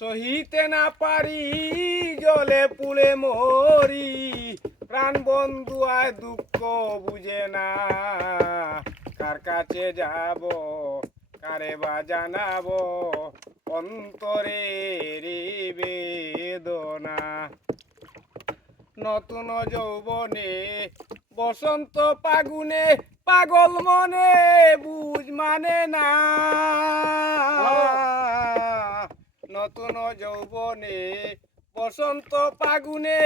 সহিতে না পারি জলে পুলে মরি, প্রাণ বন্ধু আয় দুঃখ বুঝে না। কার কাছে যাব, কারে বা জানাবো, অন্তরের বেদনা। নতুন যৌবনে বসন্ত ফাগুনে, পাগল মনে বুঝ মানে না। নতুন যৌবনে বসন্ত ফাগুনে,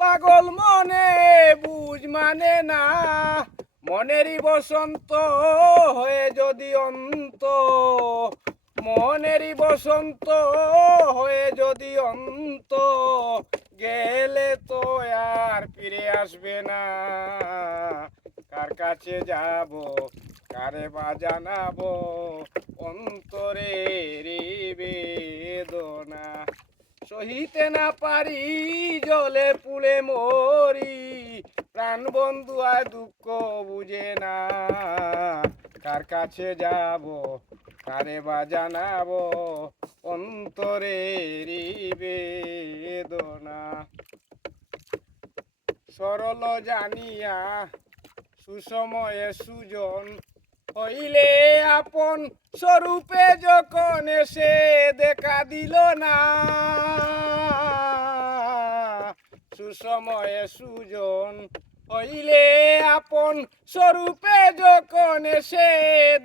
পাগল মনে বুঝ মানে না। মনেরই বসন্ত হয়ে যদি অন্ত, মনেরই বসন্ত হয়ে যদি অন্ত, গেলে তো আর ফিরে আসবে না। কার কাছে যাব, কারে বা জানাবো, অন্তরের বেদনা। সহিতে না পারি জলে পুলে মরি, প্রাণ বন্ধু আর দুঃখ বুঝে না। কার কাছে যাব, কারে বা জানাবো, অন্তরের বেদনা। সরল জানিয়া সুসময়ে সুজন, হইলে আপন স্বরূপে যখন এসে দেখা দিল না। সুসময়ে সুজন হইলে আপন স্বরূপে যখন এসে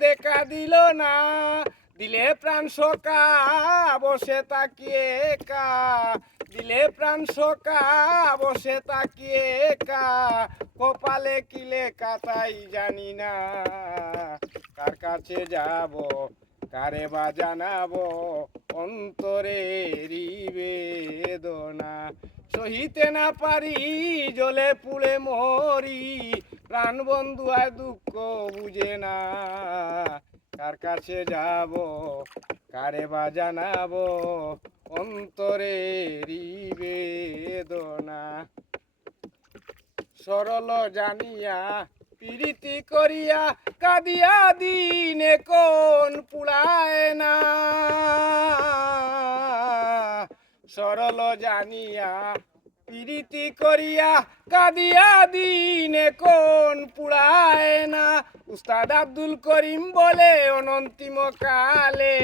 দেখা দিল না। দিলে প্রাণ সকা বসে তাকিয়ে একা, দিলে প্রাণ সকা বসে তাকিয়ে একা, কপালে কি লেখা তাই জানি না। কার কাছে যাব, কারে বা জানাবো, অন্তরের বেদনা। সহিতে না পারি জলে পুলে মরি, প্রাণ বন্ধু আর দুঃখ বুঝে না। কার কাছে যাব, কারে বা জানাবো, অন্তরের বেদনা। সরল জানিয়া প্রীতি করিয়া, কাঁদিয়া দিনে কোন পুড়ায় না। সরল জানিয়া প্রীতি করিয়া, কাঁদিয়া দিনে কোন পুড়ায় না। উস্তাদ আব্দুল করিম বলে অনন্তিম কালে,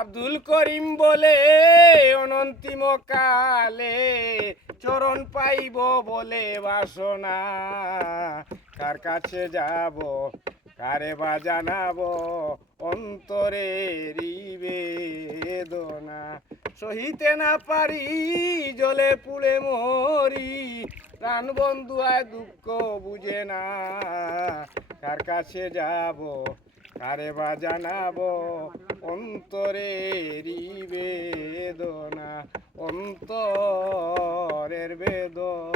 আব্দুল করিম বলে অনন্তিম কালে, চরণ পাইব বলে বাসনা। কার কাছে যাব, কারে বা জানাবো, অন্তরের বেদনা। সহিতে না পারি জলে পুলে মরি, প্রাণ বন্ধু আর দুঃখ বুঝে না। কার কাছে যাব, কারে বা জানাবো, অন্তরের বেদনা, অন্তরের বেদনা।